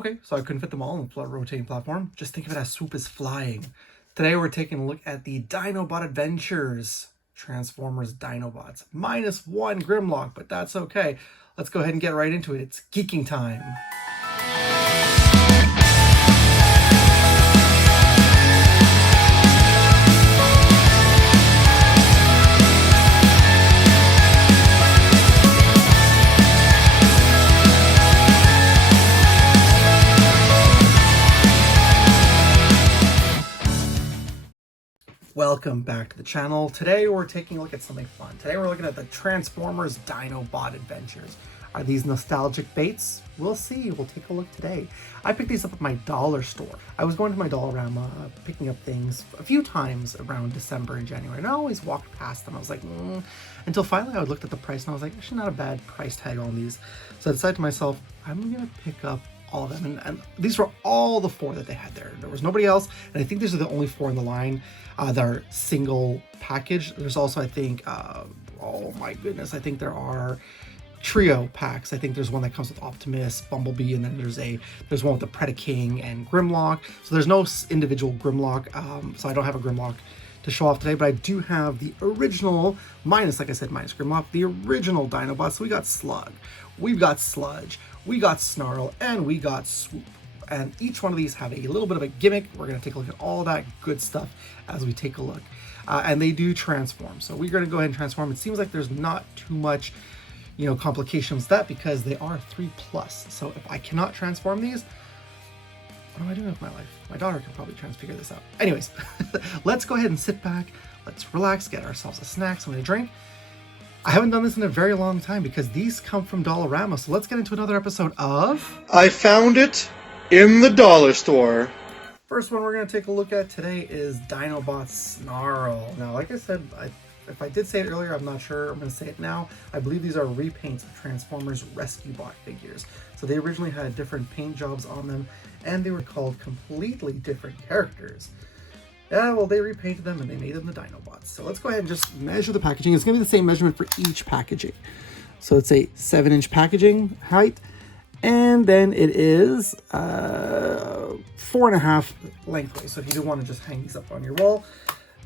Okay, so I couldn't fit them all on the rotating platform. Just think of it as Swoop is flying. Today we're taking a look at the Dinobot Adventures. Transformers Dinobots. -1 Grimlock, but that's okay. Let's go ahead and get right into it. It's geeking time. Welcome back to the channel. Today we're taking a look at something fun. Today we're looking at the Transformers Dinobot Adventures. Are these nostalgic baits? We'll see. We'll take a look today. I picked these up at my dollar store. I was going to my Dollarama, picking up things a few times around December and January, and I always walked past them. I was like, until finally I looked at the price and I was like, actually not a bad price tag on these. So I decided to myself, I'm gonna pick up all of them, and these were all the 4 that they had there. There was nobody else, and I think these are the only 4 in the line that are single package. There's also, I think, oh my goodness, I think there are trio packs. I think there's one that comes with Optimus, Bumblebee, and then there's one with the Predaking and Grimlock. So there's no individual Grimlock, so I don't have a Grimlock to show off today, but I do have the original, minus Grimlock, the original Dinobots. So we got Slug, we've got Sludge, we got Snarl, and we got Swoop. And each one of these have a little bit of a gimmick. We're going to take a look at all that good stuff as we take a look. And they do transform. So we're going to go ahead and transform. It seems like there's not too much, complications with that because they are 3+. So if I cannot transform these, what am I doing with my life? My daughter can probably try and figure this out. Anyways, let's go ahead and sit back. Let's relax, get ourselves a snack, something to drink. I haven't done this in a very long time because these come from Dollarama. So let's get into another episode of I Found It in the Dollar Store. First one we're going to take a look at today is Dinobot Snarl. Now, like I said, if I did say it earlier, I'm not sure. I'm going to say it now. I believe these are repaints of Transformers Rescue Bot figures. So they originally had different paint jobs on them, and they were called completely different characters. Yeah, well, they repainted them and they made them the Dinobots. So let's go ahead and just measure the packaging. It's going to be the same measurement for each packaging. So it's a 7-inch packaging height, and then it is 4.5 lengthways. So if you do want to just hang these up on your wall,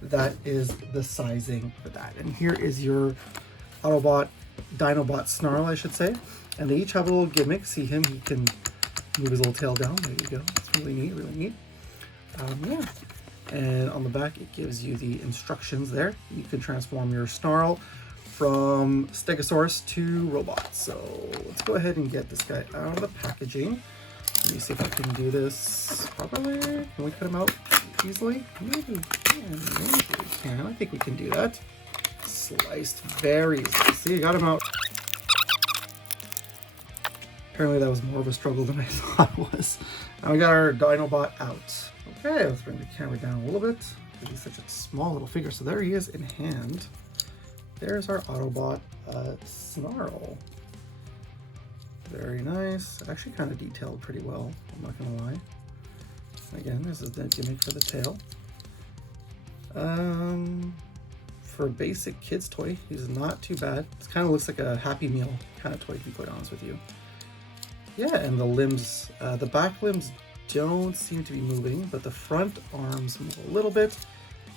that is the sizing for that. And here is your Dinobot Snarl, I should say. And they each have a little gimmick. See him? He can move his little tail down. There you go. It's really neat, really neat. Yeah. And on the back, it gives you the instructions there. You can transform your Snarl from Stegosaurus to robots. So let's go ahead and get this guy out of the packaging. Let me see if I can do this properly. Can we cut him out easily? Maybe we can. I think we can do that. Sliced very easily. See, I got him out. Apparently that was more of a struggle than I thought it was. Now we got our Dinobot out. Okay, let's bring the camera down a little bit. He's such a small little figure. So there he is in hand. There's our Autobot Snarl. Very nice. Actually kind of detailed pretty well, I'm not gonna lie. Again, this is the gimmick for the tail. For a basic kid's toy, he's not too bad. It kind of looks like a Happy Meal kind of toy, to be quite honest with you. Yeah, and the limbs, the back limbs don't seem to be moving, but the front arms move a little bit.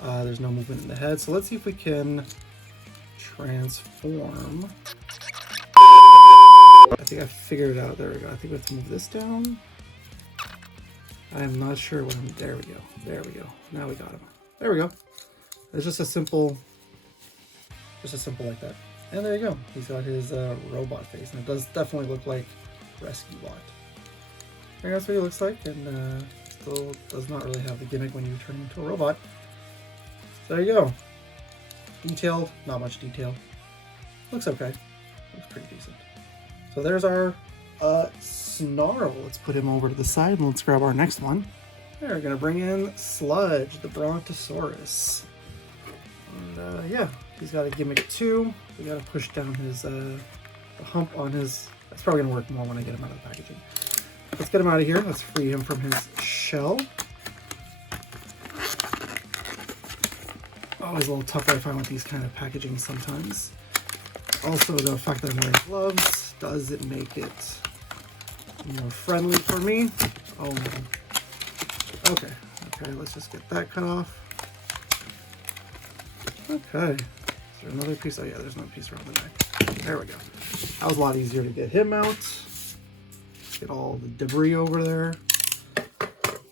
There's no movement in the head, so let's see if we can transform. I think I figured it out. There we go. I think we have to move this down. I'm not sure what I'm. There we go. There we go. Now we got him. There we go. It's just a simple like that. And there you go. He's got his robot face, and it does definitely look like Rescue Bot. And that's what he looks like, and still does not really have the gimmick when you turn him into a robot. So there you go. Detailed, not much detail. Looks okay. Looks pretty decent. So there's our Snarl. Let's put him over to the side and let's grab our next one. We're gonna bring in Sludge, the Brontosaurus. And yeah, he's got a gimmick too. We gotta push down his the hump on his. That's probably gonna work more when I get him out of the packaging. Let's get him out of here. Let's free him from his shell. Always a little tougher I find with these kind of packaging sometimes. Also, the fact that I'm wearing gloves does it make it more friendly for me. Oh no. Okay, let's just get that cut off. Okay, is there another piece? Oh yeah, there's another piece around the neck. There we go. That was a lot easier to get him out. Get all the debris over there.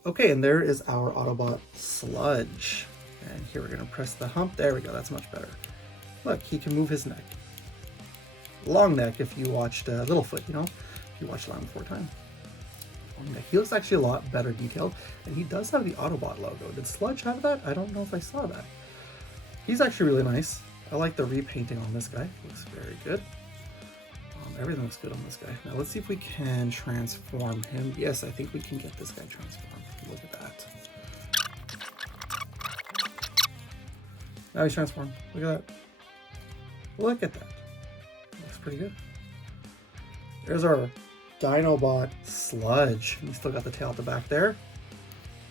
Okay, and there is our Autobot Sludge. And here we're gonna press the hump. There we go, that's much better. Look, he can move his neck. Long neck if you watched Littlefoot, you know? If you watched Land Before Time. Long neck. He looks actually a lot better detailed. And he does have the Autobot logo. Did Sludge have that? I don't know if I saw that. He's actually really nice. I like the repainting on this guy. Looks very good. Everything looks good on this guy. Now let's see if we can transform him. Yes, I think we can get this guy transformed. Look at that. Now he's transformed. Look at that. Look at that. Looks pretty good. There's our Dinobot Sludge. He's still got the tail at the back there.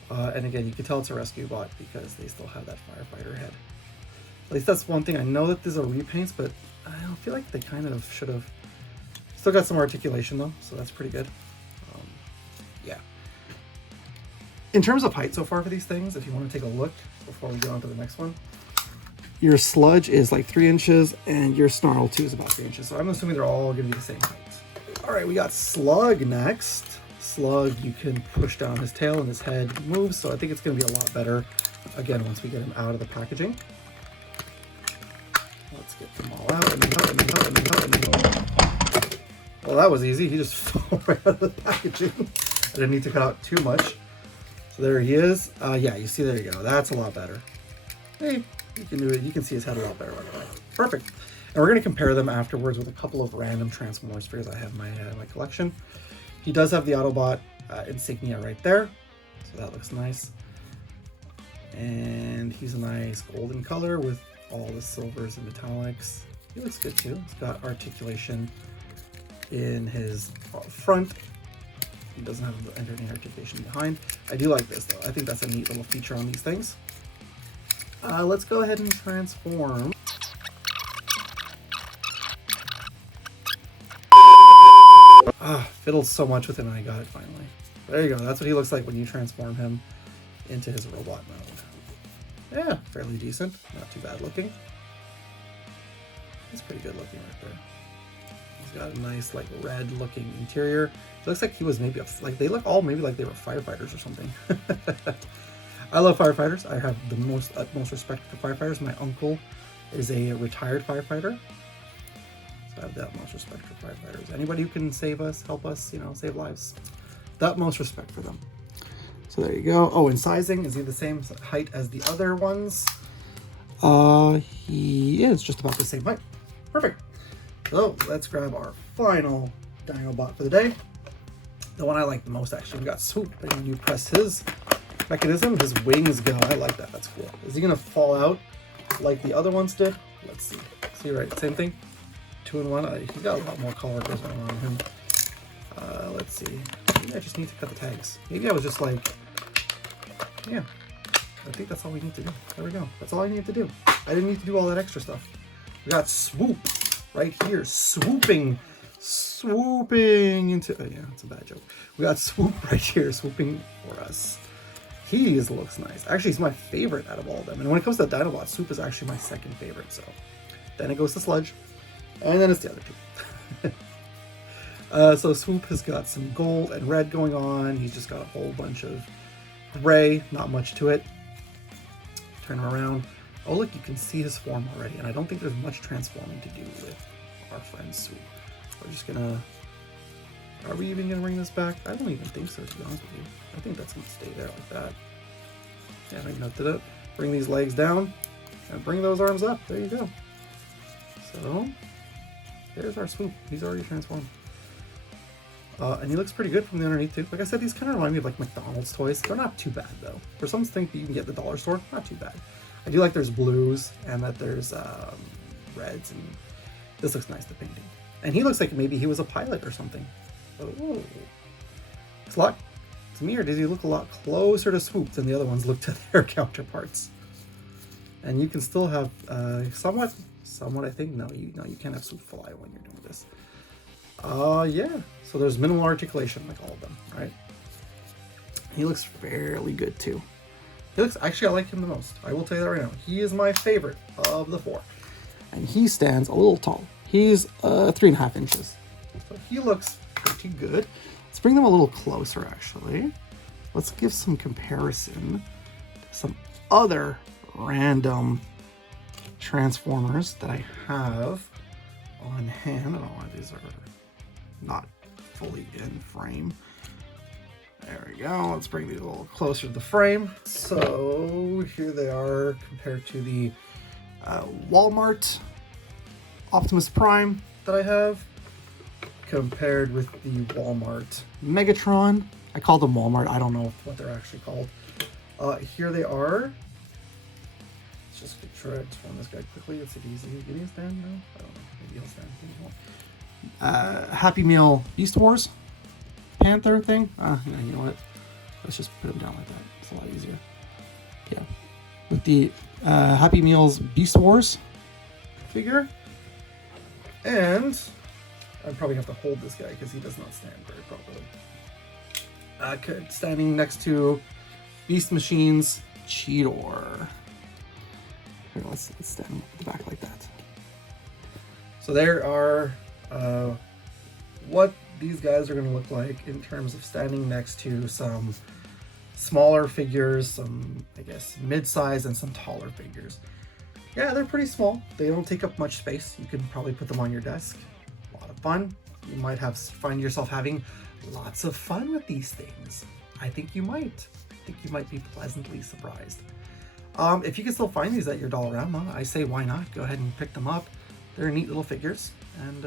And again, you can tell it's a rescue bot because they still have that firefighter head. At least that's one thing. I know that these are repaints, but I don't feel like they kind of should have. Still got some articulation though, so that's pretty good. Yeah. In terms of height so far for these things, if you want to take a look before we go on to the next one, your Sludge is like 3 inches and your Snarl 2 is about 3 inches. So I'm assuming they're all going to be the same height. All right, we got Slug next. Slug, you can push down his tail and his head moves, so I think it's going to be a lot better, again, once we get him out of the packaging. Let's get them all out, and then out, and then out, and then out, and then out. Well, that was easy. He just fell right out of the packaging. I didn't need to cut out too much. So there he is. Yeah, you see, there you go. That's a lot better. Hey, you can do it. You can see his head a lot better right away. Perfect. And we're going to compare them afterwards with a couple of random Transformers figures I have in my collection. He does have the Autobot insignia right there. So that looks nice. And he's a nice golden color with all the silvers and metallics. He looks good too. He's got articulation in his front. He doesn't have any articulation behind. I do like this though. I think that's a neat little feature on these things. Let's go ahead and transform. Fiddled so much with him and I got it finally. There you go. That's what he looks like when you transform him into his robot mode. Yeah, fairly decent. Not too bad looking. He's pretty good looking right there. He's got a nice like red looking interior. It looks like he was maybe like they look all maybe like they were firefighters or something. I love firefighters. I have the utmost respect for firefighters. My uncle is a retired firefighter. So I have the utmost respect for firefighters. Anybody who can save us, help us, you know, save lives. The utmost respect for them. So there you go. Oh, and sizing, is he the same height as the other ones? He is just about the same height. Perfect. So let's grab our final Dinobot for the day. The one I like the most, actually. We got Swoop. And when you press his mechanism, his wings go. I like that. That's cool. Is he going to fall out like the other ones did? Let's see. See, right? Same thing. 2-in-1. He's got a lot more color going on him. Let's see. Maybe I just need to cut the tags. Maybe I was just like, yeah. I think that's all we need to do. There we go. That's all I need to do. I didn't need to do all that extra stuff. We got Swoop right here. Swooping into... Oh, yeah, it's a bad joke. We got Swoop right here, swooping for us. He looks nice. Actually, he's my favorite out of all of them. And when it comes to Dinobot, Swoop is actually my second favorite. So then it goes to Sludge. And then it's the other two. So Swoop has got some gold and red going on. He's just got a whole bunch of gray. Not much to it. Turn him around. Oh, look, you can see his form already. And I don't think there's much transforming to do with our friend Swoop. We're just gonna... Are we even gonna bring this back? I don't even think so, to be honest with you. I think that's gonna stay there like that. Yeah, maybe not to it. Bring these legs down and bring those arms up. There you go. So there's our Swoop. He's already transformed. And he looks pretty good from the underneath too. Like I said, these kind of remind me of like McDonald's toys. They're not too bad though. For some things that you can get at the dollar store, not too bad. I do like there's blues and that there's reds, and this looks nice, the painting. And he looks like maybe he was a pilot or something. Oh, looks a lot to me, or does he look a lot closer to Swoop than the other ones look to their counterparts? And you can still have somewhat. I think no, you can't have Swoop fly when you're doing this. Yeah. So there's minimal articulation, like all of them, right? He looks fairly good too. He looks, actually, I like him the most. I will tell you that right now. He is my favorite of the 4. And he stands a little tall. He's 3.5 inches. So he looks pretty good. Let's bring them a little closer, actually. Let's give some comparison to some other random Transformers that I have on hand. I don't know why these are not fully in frame. There we go. Let's bring these a little closer to the frame. So here they are compared to the Walmart Optimus Prime that I have, compared with the Walmart Megatron. I call them Walmart. I don't know what they're actually called. Here they are. Let's just try to transform this guy quickly. Let's see if he's getting a stand now. I don't know. Maybe he'll stand. Maybe he won't. Happy Meal Beast Wars Panther thing. Yeah, you know what? Let's just put him down like that. It's a lot easier. Yeah. With the Happy Meals Beast Wars figure. And I probably have to hold this guy because he does not stand very properly. Standing next to Beast Machine's Cheetor. Here, let's stand him up at the back like that. So there are what these guys are going to look like in terms of standing next to some smaller figures, some, I guess, mid-size, and some taller figures. Yeah, they're pretty small. They don't take up much space. You can probably put them on your desk. A lot of fun. You might find yourself having lots of fun with these things. I think you might. I think you might be pleasantly surprised. If you can still find these at your Dollarama, I say why not? Go ahead and pick them up. They're neat little figures. And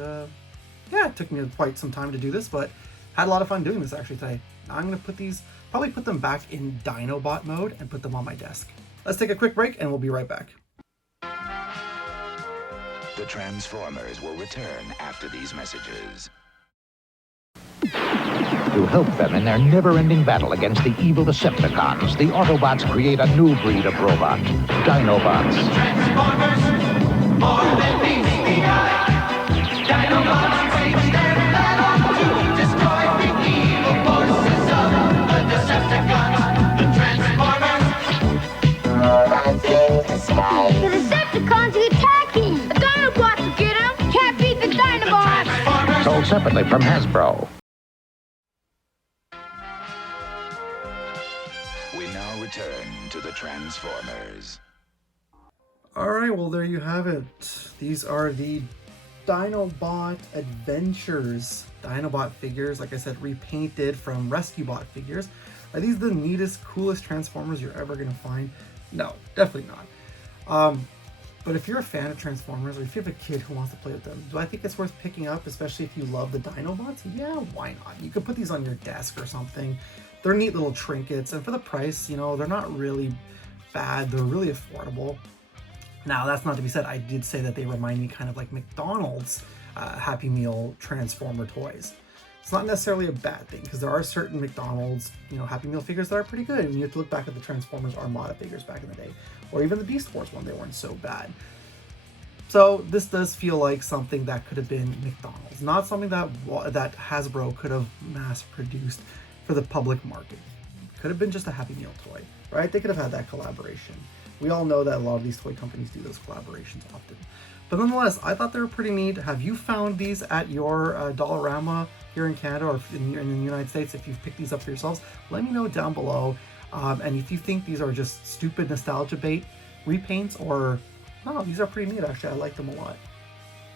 yeah, it took me quite some time to do this, but had a lot of fun doing this actually today. Now I'm going to probably put them back in Dinobot mode and put them on my desk. Let's take a quick break and we'll be right back. The Transformers will return after these messages. To help them in their never-ending battle against the evil Decepticons, the Autobots create a new breed of robot, Dinobots. Transformers, more than meets the eye. Dinobots wage their battle to destroy the evil forces of the Decepticons. The Transformers. The Decepticons are attacking! The Dinobots will get them! Can't beat the Dinobots! Sold separately from Hasbro. We now return to the Transformers. Alright, well there you have it. These are the Dinobot Adventures Dinobot figures, like I said, repainted from Rescue Bot figures. Are these the neatest, coolest Transformers you're ever going to find? No, definitely not. But if you're a fan of Transformers, or if you have a kid who wants to play with them, do I think it's worth picking up, especially if you love the Dinobots? Yeah, why not? You could put these on your desk or something. They're neat little trinkets, and for the price, you know, they're not really bad. They're really affordable. Now, that's not to be said. I did say that they remind me kind of like McDonald's Happy Meal Transformer toys. It's not necessarily a bad thing, because there are certain McDonald's, you know, Happy Meal figures that are pretty good. And you have to look back at the Transformers Armada figures back in the day, or even the Beast Wars one. They weren't so bad. So this does feel like something that could have been McDonald's, not something that Hasbro could have mass produced for the public market. Could have been just a Happy Meal toy, right? They could have had that collaboration. We all know that a lot of these toy companies do those collaborations often. But nonetheless, I thought they were pretty neat. Have you found these at your Dollarama here in Canada, or in the United States? If you've picked these up for yourselves, let me know down below. And if you think these are just stupid nostalgia bait repaints, or no, these are pretty neat actually. I like them a lot.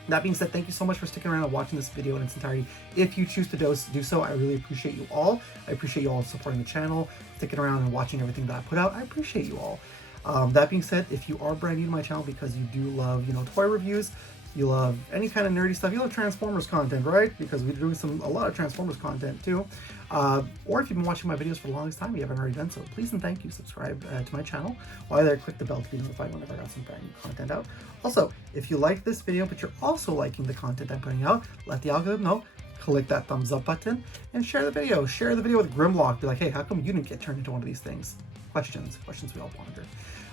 That being said, thank you so much for sticking around and watching this video in its entirety. If you choose to do so, I really appreciate you all. I appreciate you all supporting the channel, sticking around and watching everything that I put out. I appreciate you all. That being said, if you are brand new to my channel because you do love, you know, toy reviews, you love any kind of nerdy stuff, you love Transformers content, right? Because we're doing a lot of Transformers content too. Or if you've been watching my videos for the longest time, you haven't already done so, please and thank you, subscribe to my channel. While there, click the bell to be notified whenever I got some brand new content out. Also, if you like this video, but you're also liking the content I'm putting out, let the algorithm know. Click that thumbs up button and share the video. Share the video with Grimlock. Be like, hey, how come you didn't get turned into one of these things? Questions we all ponder.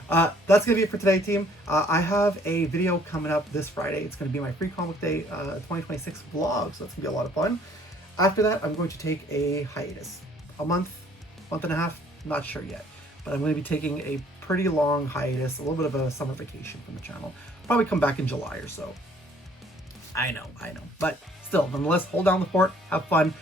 That's going to be it for today, team. I have a video coming up this Friday. It's going to be my Free Comic Day 2026 vlog, so that's going to be a lot of fun. After that, I'm going to take a hiatus. A month and a half, not sure yet. But I'm going to be taking a pretty long hiatus, a little bit of a summer vacation from the channel. Probably come back in July or so. I know. But still, nonetheless, hold down the fort, have fun.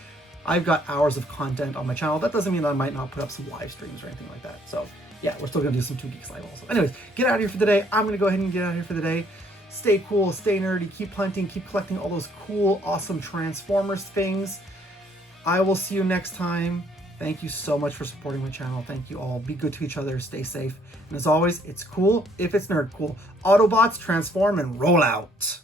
I've got hours of content on my channel. That doesn't mean I might not put up some live streams or anything like that. So yeah, we're still going to do some 2 Geeks Live also. Anyways, get out of here for the day. I'm going to go ahead and get out of here for the day. Stay cool, stay nerdy, keep hunting, keep collecting all those cool, awesome Transformers things. I will see you next time. Thank you so much for supporting my channel. Thank you all. Be good to each other. Stay safe. And as always, it's cool if it's nerd cool. Autobots transform and roll out.